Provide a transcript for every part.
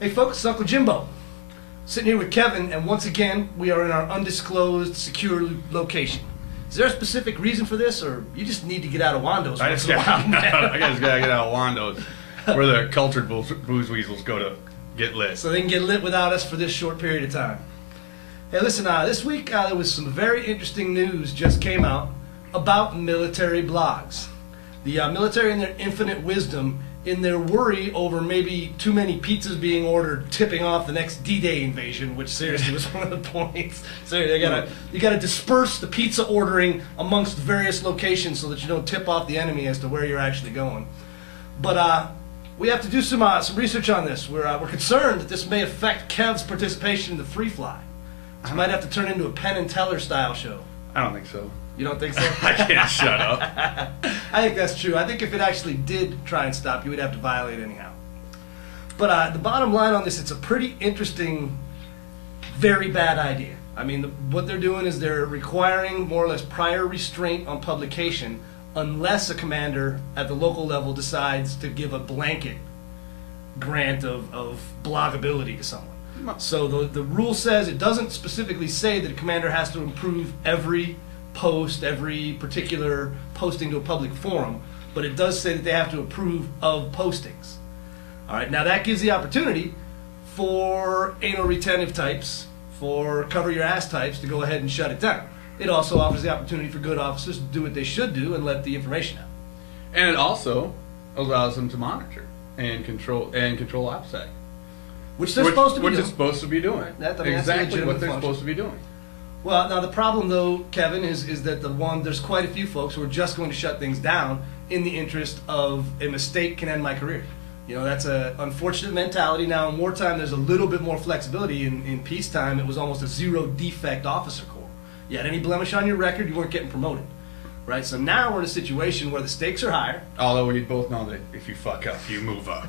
Hey folks, it's Uncle Jimbo. Sitting here with Kevin, and once again, we are in our undisclosed, secure location. Is there a specific reason for this, or you just need to get out of Wando's? I just gotta get out of Wando's, where the cultured booze weasels go to get lit. So they can get lit without us for this short period of time. Hey, listen, this week there was some very interesting news just came out about military blogs. The military, in their infinite wisdom, in their worry over maybe too many pizzas being ordered, tipping off the next D-Day invasion, which seriously was one of the points. So you gotta disperse the pizza ordering amongst various locations so that you don't tip off the enemy as to where you're actually going. But we have to do some research on this. We're concerned that this may affect Kev's participation in the Freefly. This might have to turn into a Penn and Teller style show. I don't think so. You don't think so? I can't shut up. I think that's true. I think if it actually did try and stop you, we'd have to violate anyhow. But the bottom line on this, it's a pretty interesting, very bad idea. I mean, what they're doing is they're requiring more or less prior restraint on publication unless a commander at the local level decides to give a blanket grant of bloggability to someone. So the rule says, it doesn't specifically say that a commander has to approve every post, every particular posting to a public forum, but it does say that they have to approve of postings. All right, now that gives the opportunity for anal retentive types, for cover your ass types to go ahead and shut it down. It also offers the opportunity for good officers to do what they should do and let the information out. And it also allows them to monitor and control Opsec. Which they're supposed to be doing. Which is supposed to be doing. Exactly what they're supposed to be doing. Well, now the problem though, Kevin, is that there's quite a few folks who are just going to shut things down in the interest of a mistake can end my career. You know, that's an unfortunate mentality. Now in wartime there's a little bit more flexibility. In peacetime it was almost a zero defect officer corps. You had any blemish on your record, you weren't getting promoted. Right? So now we're in a situation where the stakes are higher. Although we both know that if you fuck up, you move up.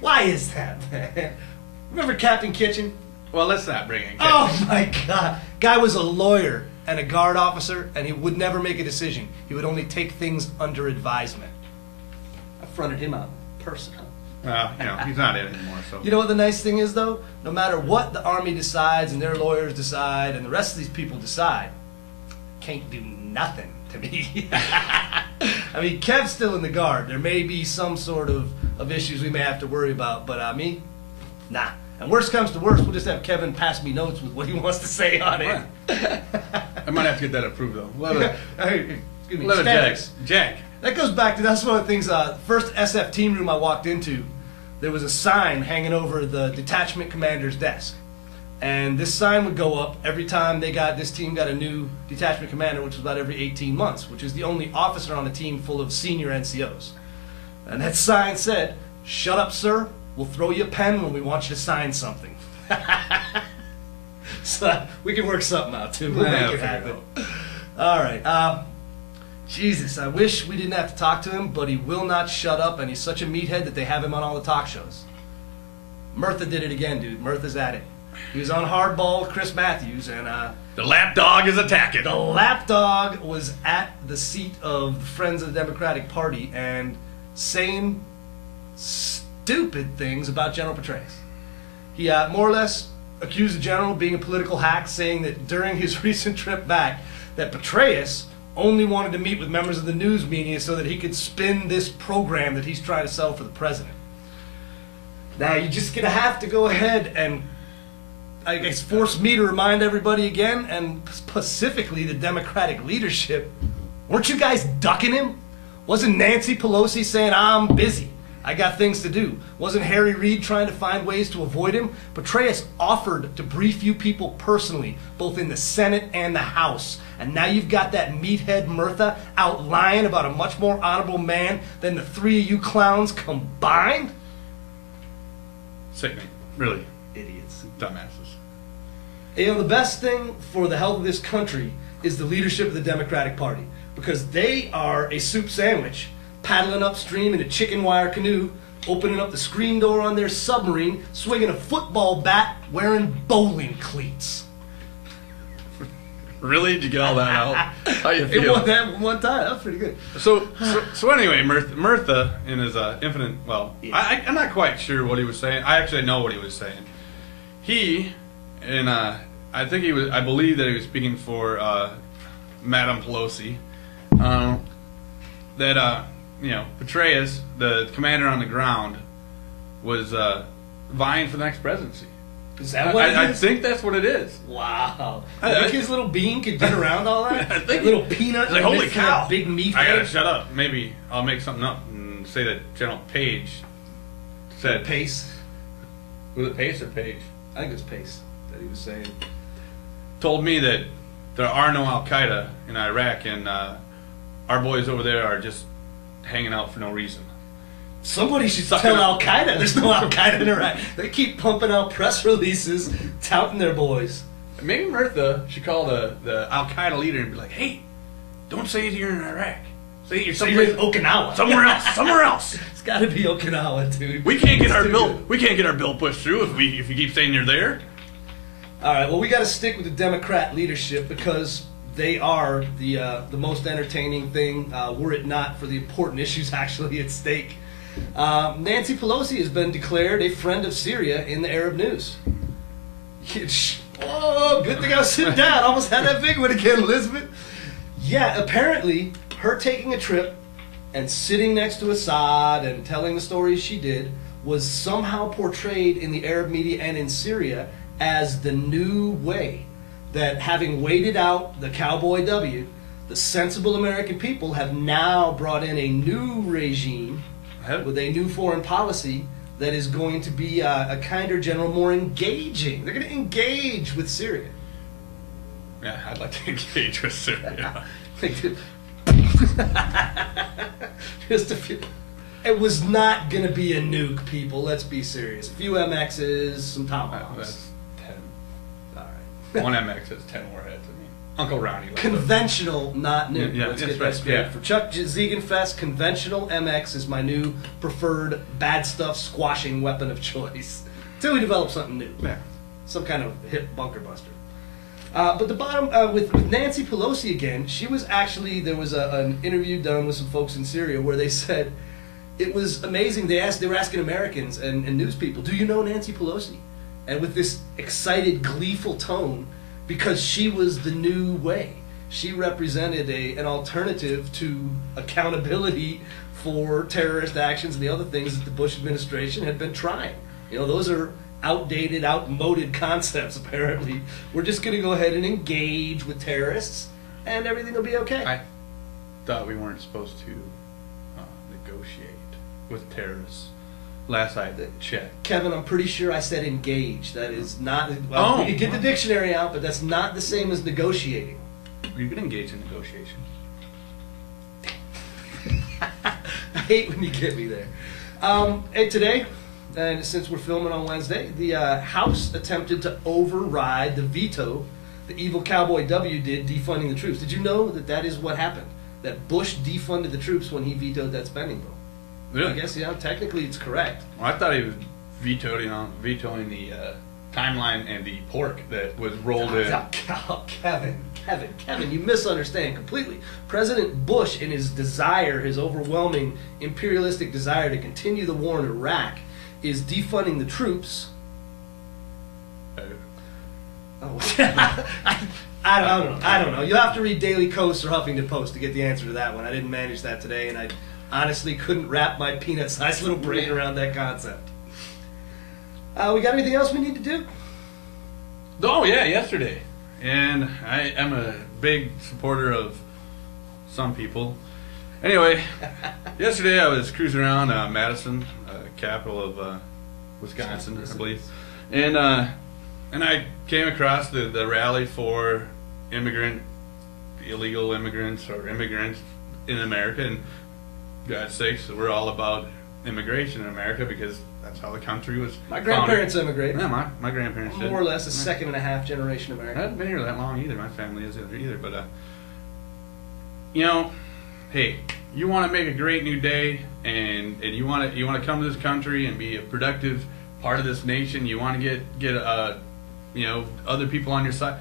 Why is that, man? Remember Captain Kitchen? Well, let's not bring in Captain. Oh my God. Guy was a lawyer and a guard officer, and he would never make a decision. He would only take things under advisement. I fronted him out in person. Well, you know, he's not in anymore, so. You know what the nice thing is, though? No matter what the Army decides and their lawyers decide and the rest of these people decide, can't do nothing to me. I mean, Kev's still in the guard. There may be some sort of issues we may have to worry about, but me, nah. And worst comes to worst, we'll just have Kevin pass me notes with what he wants to say on it. I might have to get that approved, though. Excuse me, Jack. That goes back to, that's one of the things, first SF team room I walked into, there was a sign hanging over the detachment commander's desk. And this sign would go up every time this team got a new detachment commander, which was about every 18 months, which is the only officer on the team full of senior NCOs. And that sign said, "Shut up, sir. We'll throw you a pen when we want you to sign something." So we can work something out, too. We'll make it happen. All right. Jesus, I wish we didn't have to talk to him, but he will not shut up, and he's such a meathead that they have him on all the talk shows. Murtha did it again, dude. Murtha's at it. He was on Hardball with Chris Matthews, and the lapdog is attacking. The lapdog was at the seat of the Friends of the Democratic Party and saying stupid things about General Petraeus. He more or less accused the general of being a political hack, saying that during his recent trip back, that Petraeus only wanted to meet with members of the news media so that he could spin this program that he's trying to sell for the president. Now, you're just going to have to go ahead and, I guess, force me to remind everybody again, and specifically the Democratic leadership, weren't you guys ducking him? Wasn't Nancy Pelosi saying, "I'm busy, I got things to do"? Wasn't Harry Reid trying to find ways to avoid him? Petraeus offered to brief you people personally, both in the Senate and the House. And now you've got that meathead Murtha out lying about a much more honorable man than the three of you clowns combined? Sickening. Really. Idiots. Dumbasses. You know, the best thing for the health of this country is the leadership of the Democratic Party, because they are a soup sandwich, paddling upstream in a chicken wire canoe, opening up the screen door on their submarine, swinging a football bat, wearing bowling cleats. Really? Did you get all that out? How you It feel? won that one time. That was pretty good. So anyway, Murtha in his infinite. Well, Yeah. I'm not quite sure what he was saying. I actually know what he was saying. He and I think he was. I believe that he was speaking for Madam Pelosi. That Petraeus, the commander on the ground, was vying for the next presidency. Is that what it I is? think that's what it is. Wow. I Think his little bean could get around all that? I think That little peanut. Like, in the holy midst of cow! that big meat I gotta head? shut up. Maybe I'll make something up and say that General Page said. Pace. Was it Pace or Page? I think it was Pace that he was saying. Told me that there are no Al Qaeda in Iraq, and our boys over there are just hanging out for no reason. Somebody should Sucking tell up. Al Qaeda there's no Al Qaeda in Iraq. They keep pumping out press releases touting their boys. Maybe Murtha should call the Al Qaeda leader and be like, "Hey, don't say you're in Iraq. Say you're Somewhere in Okinawa. somewhere else. Somewhere else. It's got to be Okinawa, dude. We can't get It's our too bill. good. We can't get our bill pushed through if you keep saying you're there." All right. Well, we got to stick with the Democrat leadership because they are the most entertaining thing. Were it not for the important issues actually at stake. Nancy Pelosi has been declared a friend of Syria in the Arab news. Oh, good thing I was sitting down. Almost had that big one again, Elizabeth. Yeah, apparently her taking a trip and sitting next to Assad and telling the stories she did was somehow portrayed in the Arab media and in Syria as the new way. That having waited out the cowboy W, the sensible American people have now brought in a new regime with a new foreign policy that is going to be a kinder, general, more engaging. They're going to engage with Syria. Yeah, I'd like to engage with Syria. Just a few. It was not going to be a nuke, people. Let's be serious. A few MXs, some tomahawks. That's 10. All right. One MX has 10 warheads. I mean, Uncle Ronnie. Conventional, not nuke. Yeah, Let's that's get that right, straight. yeah. For Chuck Ziegenfest, conventional MX is my new preferred bad stuff squashing weapon of choice. Until we develop something new. Yeah. Some kind of hip bunker buster. But the bottom, with Nancy Pelosi again, she was actually, there was an interview done with some folks in Syria where they said, it was amazing. They were asking Americans and news people, do you know Nancy Pelosi? And with this excited, gleeful tone, because she was the new way. She represented an alternative to accountability for terrorist actions and the other things that the Bush administration had been trying. You know, those are outdated, outmoded concepts, apparently. We're just going to go ahead and engage with terrorists, and everything will be okay. I thought we weren't supposed to negotiate with terrorists. Last I checked. Kevin, I'm pretty sure I said engage. That is not... Well, we can get the dictionary out, but that's not the same as negotiating. You can engage in negotiation. I hate when you get me there. And today, and since we're filming on Wednesday, the House attempted to override the veto the evil Cowboy W did defunding the troops. Did you know that is what happened? That Bush defunded the troops when he vetoed that spending bill. Really? I guess, yeah, technically it's correct. Well, I thought he was vetoing the timeline and the pork that was rolled in. Kevin, you misunderstand completely. President Bush, in his desire, his overwhelming imperialistic desire to continue the war in Iraq, is defunding the troops. Oh. I don't know. You'll have to read Daily Kos or Huffington Post to get the answer to that one. I didn't manage that today, and I honestly couldn't wrap my peanut-sized little brain around that concept. We got anything else we need to do? Oh yeah, yesterday. And I am a big supporter of some people. Anyway, yesterday I was cruising around Madison, capital of Wisconsin, I believe, and I came across the rally for illegal immigrants or immigrants in America, and God's sakes, we're all about immigration in America because that's how the country was. My grandparents immigrated. Yeah, my grandparents did. More or less a second and a half generation I American. haven't been here that long either. My family isn't either, but hey, you want to make a great new day, and you want to come to this country and be a productive part of this nation. You want to get other people on your side.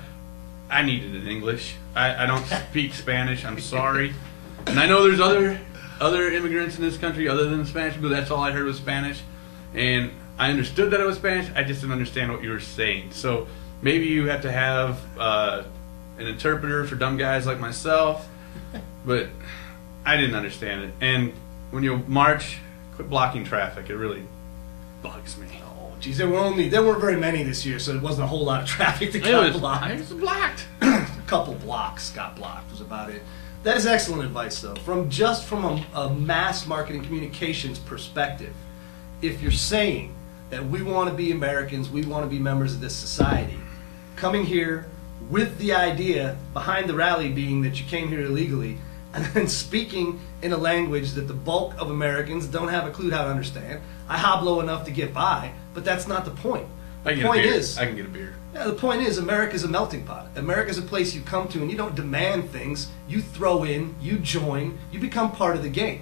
I need it in English. I don't speak Spanish. I'm sorry. And I know there's other immigrants in this country other than Spanish people. That's all I heard was Spanish. And I understood that it was Spanish. I just didn't understand what you were saying. So maybe you have to have an interpreter for dumb guys like myself. But I didn't understand it. And when you march, quit blocking traffic. It really bugs me. Oh, geez, there weren't very many this year, so it wasn't a whole lot of traffic that got blocked. It was blocked. A couple blocks got blocked was about it. That is excellent advice, though. From a mass marketing communications perspective, if you're saying that we want to be Americans, we want to be members of this society, coming here with the idea behind the rally being that you came here illegally, and then speaking in a language that the bulk of Americans don't have a clue how to understand. I hoblo enough to get by, but that's not the point. I can get a beer. Yeah, the point is, America's a melting pot. America's a place you come to and you don't demand things. You throw in, you join, you become part of the game.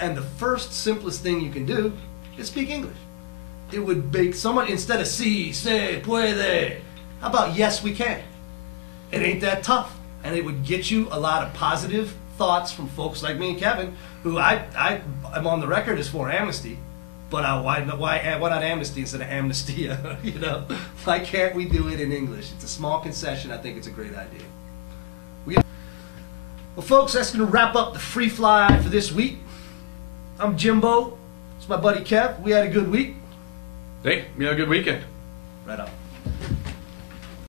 And the first, simplest thing you can do is speak English. It would make someone, instead of si, se, puede, how about yes, we can? It ain't that tough. And it would get you a lot of positive thoughts from folks like me and Kevin, who I'm on the record as for amnesty. But why not amnesty instead of amnestia? You know, why can't we do it in English? It's a small concession. I think it's a great idea. Well, folks, that's going to wrap up the Freefly for this week. I'm Jimbo. It's my buddy Kev. We had a good week. Hey, we had a good weekend. Right on.